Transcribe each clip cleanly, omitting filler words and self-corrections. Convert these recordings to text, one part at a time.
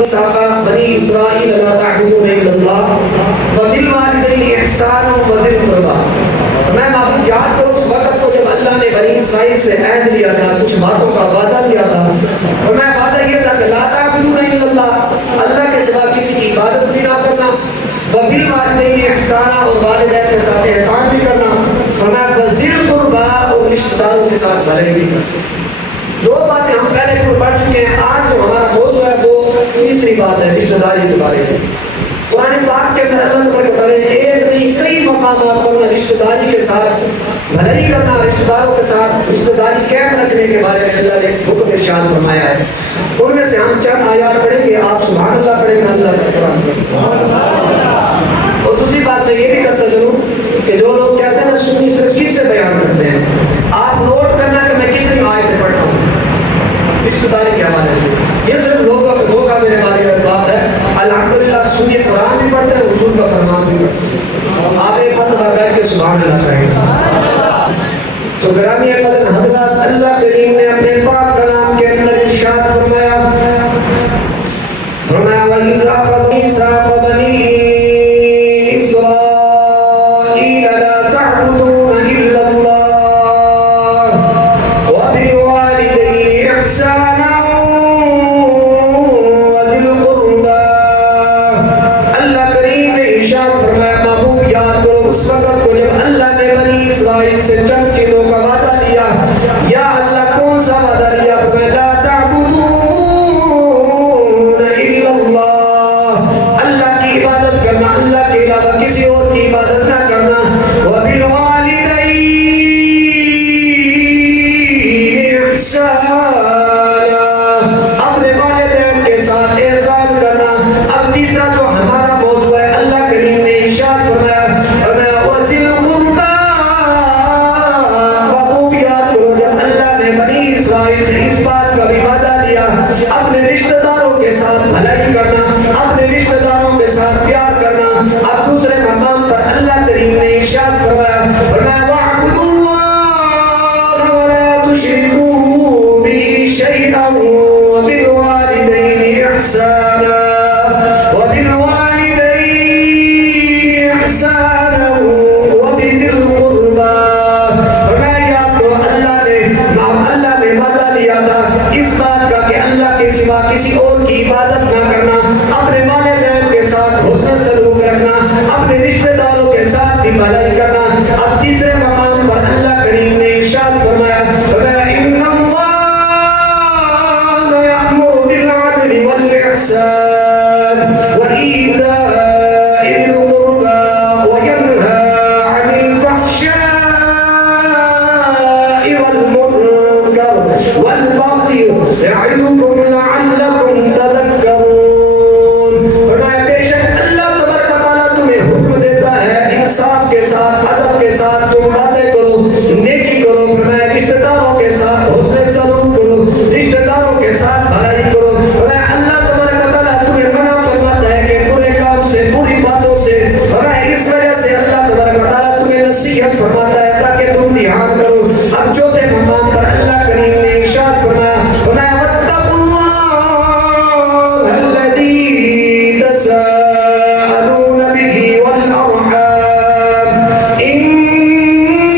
بنی اسرائیل لا تعبدون الا اللہ وبالوالدین احسانا وذی القربى. میں معبود یاد کرو اس وقت کو جب اللہ نے بنی اسرائیل سے عہد لیا تھا, کچھ باتوں کا وعدہ لیا تھا, اور میں وعدہ یہ تھا کہ لا تعبدون الا اللہ, اللہ کے سوا کسی کی عبادت بھی نہ کرنا, وبالوالدین احسانا, اور والدین کے ساتھ احسان بھی کرنا, اور میں وذی القربى, اور رشتہ داروں کے ساتھ بھلائی بھی کرنا. دو باتیں ہم پہلے پڑھ چکے ہیں. آج جو ہمارا موضوع ہے وہ تیسری بات ہے, رشتہ داری کے بارے میں. قرآن پاک کے اندر اللہ تبارک و تعالیٰ نے ایک نہیں کئی مقامات پر رشتہ داری کے ساتھ بھلائی کرنا, رشتہ داروں کے ساتھ رشتہ داری قائم رکھنے کے بارے میں اللہ نے حکم ارشاد فرمایا ہے. ان میں سے ہم چند آیات پڑھیں گے, آپ سبحان اللہ پڑھیں گے, اللہ کا قرآن پڑھیں. اور دوسری بات میں یہ بھی کرتا چلوں کہ جو لوگ کہتے ہیں نا سنی صرف کس سے بیان کرتے ہیں, آپ نوٹ کرنا کہ میں کتنی آیتیں پڑھتا ہوں رشتہ داری کے حوالے سے. یہ صرف لوگوں کا دھوکہ دینے والی بات ہے. الحمدللہ سنی قرآن بھی پڑھتے ہیں, حضور کا فرمان بھی پڑھتے ہیں. آپ ایک مرتبہ کہہ کے سبحان اللہ کہیں. تو گرامی قدر حضرات, اللہ کریم نے اپنے پاک کلام کے اندر ارشاد فرمایا وَإِذَا أَخَذَ مِيثَاقَ بَنِي إِسْرَائِيلَ لَا تَعْبُدُونَ إِلَّا اللَّهَ وَبِالْوَالِدَيْنِ إِحْسَانًا وَذِي الْقُرْبَى. اللہ کریم نے ارشاد فرمایا, محبوب یاد کرو اس وقت کو جب اللہ نے بنی اسرائیل سے چند چیزوں کا وعدہ لیا. یا اللہ کون سا وعدہ لیا؟ لا تعبدون الا اللہ, اللہ کی عبادت کرنا, اللہ کے علاوہ کسی اور کی عبادت نہ کرنا. وبالوالدین احسانا, اپنے والدین کے ساتھ احسان کرنا. اب تیسرا جو ہمارا موضوع ہے, اللہ کریم نے ارشاد فرمایا وذی القربى, وقوبیات کرو جب اللہ نے بنی اسرائیل سے اس بات کا بھی وعدہ لیا اپنے رشتہ داروں کے ساتھ بھلائی کرنا, اپنے رشتہ داروں کے ساتھ پیار کرنا. اب دوسرے مقام پر اللہ کریم نے ارشاد فرمایا وَاعْبُدُوا اللَّهَ وَلَا تُشْرِكُوا بِهِ شَيْئًا وَبِالْوَالِدَيْنِ إِحْسَانًا وَبِذِي الْقُرْبَى. اللہ نے وعدہ لیا تھا اس بات کا کہ اللہ کے سوا کسی اور کی عبادت نہ کرنا, اپنے والدین کے ساتھ حسن سلوک رکھنا, اپنے رشتہ داروں کے ساتھ بھی بھلائی کرنا. اب تیسرے مقام پر اللہ کریم نے ارشاد فرمایا إِنَّ اللَّهَ يَأْمُرُ بِالْعَدْلِ وَالْإِحْسَانِ وَإِيتَاءِ ذِي الْقُرْبَى وَيَنْهَى عَنِ الْفَحْشَاءِ وَالْمُنكَرِ وَالْبَغْيِ يَعِظُكُمْ لَعَلَّكُمْ تَذَكَّرُونَ. فرمایا بے شک اللہ تبارک و تعالیٰ تمہیں حکم دیتا ہے انصاف کے ساتھ, ادب کے ساتھ تم باتیں کرو, نیکی کرو. فرمایا رشتہ داروں کے ساتھ حسن سلوک کرو, رشتہ داروں کے ساتھ بھلائی کرو. فرمایا اللہ تبارک و تعالیٰ تمہیں منع فرماتا ہے کہ برے کام سے, بری باتوں سے. فرمایا اس وجہ سے اللہ تبارک و تعالیٰ تمہیں نصیحت فرماتا ہے تاکہ تم دھیان کرو. اب چوتھے مقام پر اللہ کریم نے ارشاد فرمایا وَاتَّقُوا اللَّهَ الَّذِي تَسَاءَلُونَ بِهِ وَالْأَرْحَامَ إِنَّ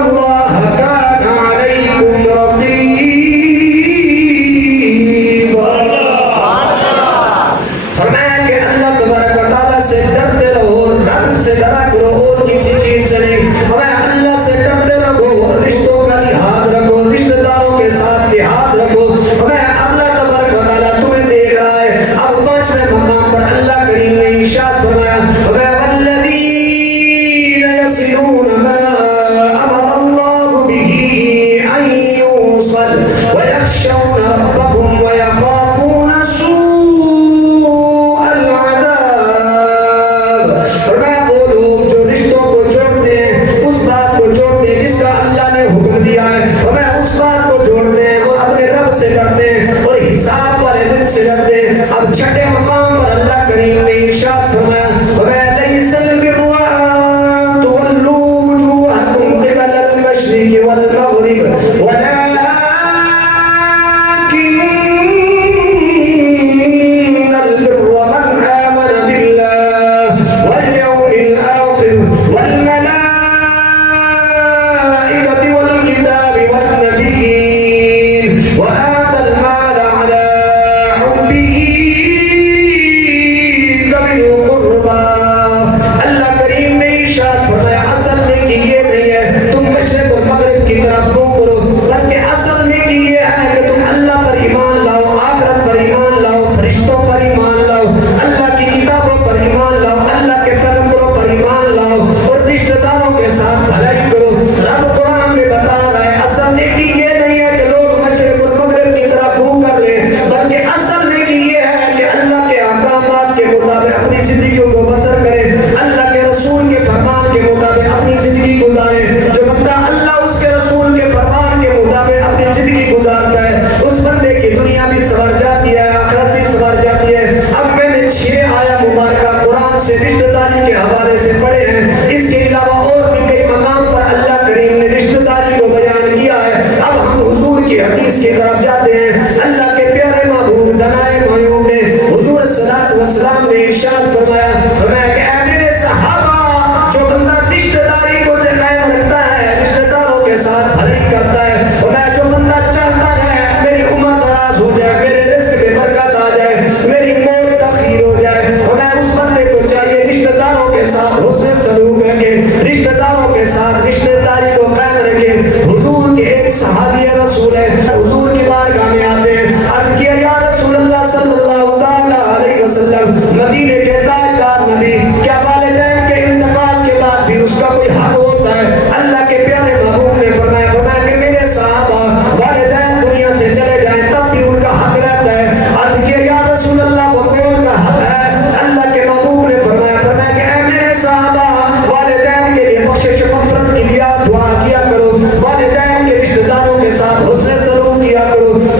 اللَّهَ كَانَ عَلَيْكُمْ رَقِيبًا. فرمایا کہ اللہ تبارک و تعالیٰ سے ڈرتے رہو, رب سے ڈرا کرو اور کسی چیز سے نہیں. فرمایا اللہ سے ڈرتے رہو, رشتوں کا لحاظ رکھو, رشتہ داروں کے ساتھ لحاظ رکھو. فرمایا اللہ تبارک و تعالیٰ تمہیں دیکھ رہا ہے. اب پانچویں مقام پر اللہ کریم نے ارشاد فرمایا وَالَّذِينَ يَصِلُونَ مَا أَمَرَ اللَّهُ بِهِ أَن يُوصَلَ وَيَخْشَوْنَ رَبَّهُمْ وَيَخَافُونَ سُوءَ الْعَذَابِ. فرمایا وہ لوگ جو رشتوں کو جوڑتے ہیں, اس بات کو جوڑتے ہیں جس کا اللہ نے حکم دیا ہے, فرمایا اس بات کو جوڑتے ہیں اور اپنے رب سے ڈرتے ہیں اور حساب والے دن سے ڈرتے ہیں. اب چھٹے مقام پر اللہ کریم نے ارشاد فرمایا لَيْسَ الْبِرُّ أَن تُوَلُّوا وُجُوهَكُمْ قِبَلَ الْمَشْرِقِ وَالْمَغْرِبِ وَلَٰكِنَّ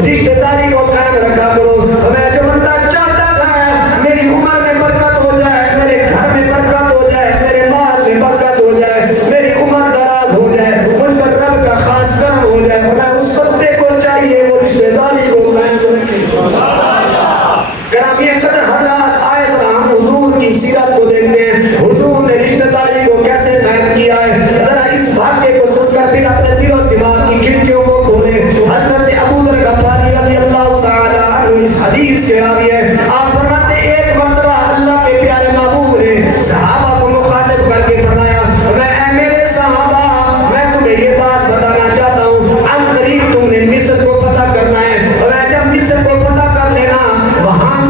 رشتہ داری کو قائم رکھا کرو۔ میں جو بندہ چاہتا تھا میری عمر میں برکت ہو جائے، میرے گھر میں برکت ہو جائے، میرے مال میں برکت ہو جائے، میری عمر دراز ہو جائے، مجھ پر رب کا خاص کرم ہو جائے، میں اس بندے کو چاہیے وہ رشتہ داری کو قائم رکھے۔ گرامی قدر حضرات، آیت ہم حضور کی سیرت کو دیکھتے ہیں، حضور نے رشتہ داری کو کیسے قائم کیا ہے۔ ذرا اس واقعے کو سن کر پھر اپنے دل و دماغ کی کھڑکیوں کو کھولیں۔ حضرت ابو ذر غفاری رضی اللہ تعالی عنہ اس حدیث کے راوی ہے، آپ فرماتے ہیں ایک مرتبہ اللہ کے پیارے محبوب نے صحابہ کو مخاطب کر کے فرمایا، اے میرے صحابہ، میں تمہیں یہ بات بتانا چاہتا ہوں، عن قریب تم نے مصر کو فتح کرنا ہے، اور جب مصر کو فتح کر لینا، وہاں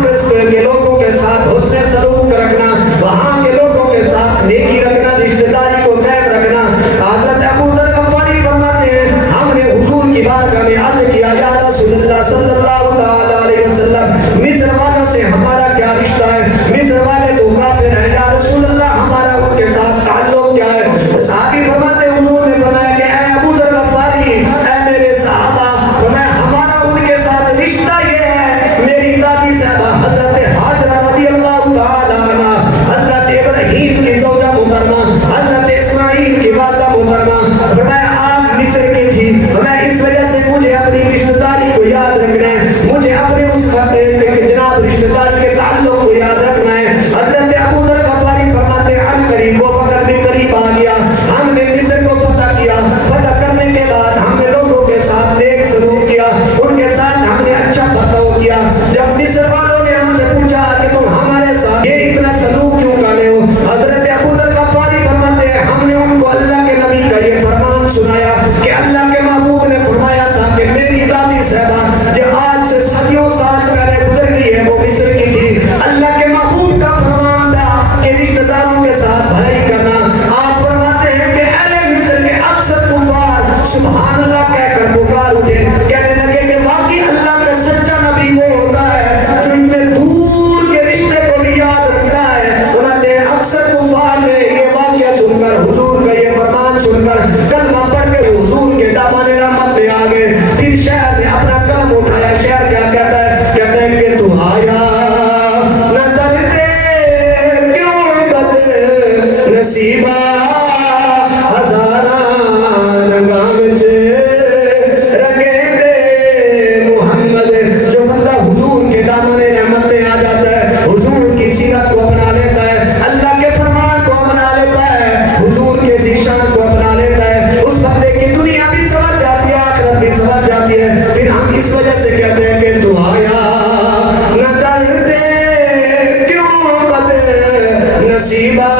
کے لوگوں کے ساتھ حسن سلوک رکھنا، وہاں کے لوگوں کے ساتھ نیکی رکھنا، رشتہ داری کو قائم رکھنا۔ حضرت ابو ذر غفاری فرماتے ہیں ہم نے حضور کی بارگاہ میں عرض کیا، یا رسول اللہ صلی اللہ تعالی علیہ وسلم، مصر والوں سے ہمارا کیا رشتہ ہے؟ مصر والے تو کافر ہیں، یا رسول اللہ ہمارا ان کے ساتھ تعلق کیا ہے؟ صحابی فرماتے ہیں حضور نے فرمایا کہ اے ابو ذر غفاری، اے میرے صحابہ، ہمارا ان کے ساتھ رشتہ یہ ہے، میری دادی صاحبہ حضرت حاجرہ رضی اللہ تعالی عنہ، حضرت ابراہیم کی زوجہ محترمہ، حضرت اسماعیل کی والدہ محترمہ، فرمایا آپ مصر کی تھی، میں اس وجہ سے مجھے اپنی رشتہ داری کو یاد رکھنا ہے، مجھے اپنے اس جناب رشتہ داری کے تعلق کو یاد رکھنا ہے۔ حضرت ابو ذر غفاری فرماتے ہیں عن قریب وہ وقت بھی قریب آ گیا، ہم نے مصر کو فتح کیا، فتح کرنے کے بعد ہم نے لوگوں کے ساتھ نیک سلوک کیا، ان کے ساتھ ہم نے اچھا برتاؤ کیا۔ جب مصر والوں نے ہم سے پوچھا کہ تم ہمارے ساتھ یہ اتنا سلوک کیوں کر رہے ہو، حضرت ابو ذر غفاری فرماتے ہیں ہم نے ان کو اللہ کے نبی کا یہ فرمان سنایا کہ اللہ کے محبوب نے فرمایا تھا کہ میری دادی صاحبہ جو آج سے صدیوں سال پہلے گزر گئی ہے وہ مصر کی تھی، اللہ کے محبوب کا فرمان تھا کہ رشتہ داروں کے ساتھ بھلائی کرنا۔ آپ فرماتے ہیں کہ اہل مصر کے اکثر کفار سبحان اللہ کہہ کر پکار اٹھے، کہنے لگے کہ واقعی اللہ کا سچا نبی وہ ہوتا ہے جو اتنے دور کے رشتے کو بھی یاد رکھتا ہے۔ انہوں نے اکثر کفار نے یہ واقعہ سن کر، حضور کا یہ فرمان سن کر کلمہ پڑھ کے حضور کے دامن رحمت میں آ گئے۔ پھر شہر نے اپنا قلم اٹھایا، شہر کیا کہتا ہے؟ کہتا ہے کہ تو آیا نہ درد کیوں بد نصیبہ ہزاراں رنگاں وچ رنگے دے محمد۔ جو بندہ حضور کے دامن رحمت میں آ جاتا ہے، حضور کی سیرت کو اپنا لیتا ہے، اللہ کے فرمان کو اپنا لیتا ہے، حضور کے ذیشان کو اپنا لیتا ہے، اس بندے کی دنیا بھی سمجھ جاتی ہے، آخرت بھی سمجھ جاتی ہے۔ پھر ہم اس وجہ سے کہتے ہیں کہ تو آیا نہ درد کیوں بد نصیبہ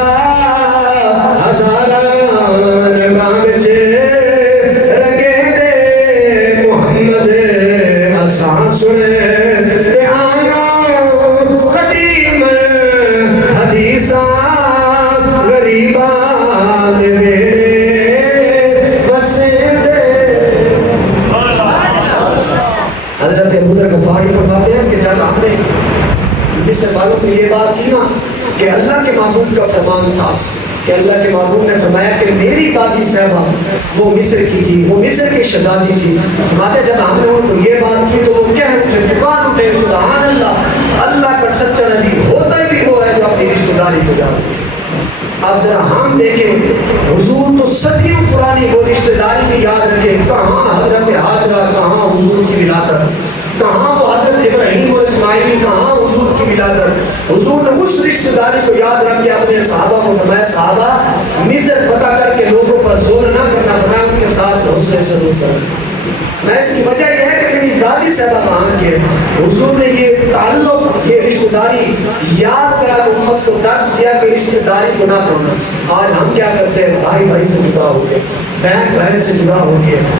ہزاراں رنگاں وچ رنگے دے محمد۔ اساں سنے تے آیاں قدیم حدیثاں غریباں دے ویڑے بسے دے۔ حضرت ابو ذر غفاری فرماتے ہیں کہ جب ہم نے مصر والوں کو یہ بات کی نا کہ اللہ کے محبوب کا فرمان تھا کہ اللہ کے محبوب نے فرمایا کہ میری دادی صاحبہ وہ مصر کی تھی، وہ مصر کی شہزادی تھی، فرماتے جب ہم نے ان کو یہ بات کی تو وہ کہہ اٹھے، پکار اٹھے، سبحان اللہ، اللہ کا سچا نبی ہوتا ہی بھی وہ ہے جو اپنی رشتہ داری کو جانتا ہے۔ اب ذرا ہم دیکھیں حضور تو صدیوں پرانی وہ رشتہ داری کی یاد رکھے، کہاں حضرت حاجرہ، کہاں حضور کی ولادت، کہاں وہ حضرت ابراہیم اور اسماعیل، کہاں حضور کی ولادت۔ حضور نے اس رشتہ داری کو یاد رکھ کے اپنے صحابہ کو فرمایا صحابہ مصر فتح کر کے لوگوں پر ظلم نہ کرنا، فرمایا ان کے ساتھ حسن سلوک کرنا۔ میں اس کی وجہ یہ ہے کہ میری دادی صاحبہ وہاں کے، حضور نے یہ تعلق، یہ رشتہ داری یاد کرا، امت کو درس دیا کہ رشتہ داری کو نہ توڑنا۔ آج ہم کیا کرتے ہیں؟ بھائی بھائی سے جدا ہو گئے، بہن بہن سے جدا ہو گئے،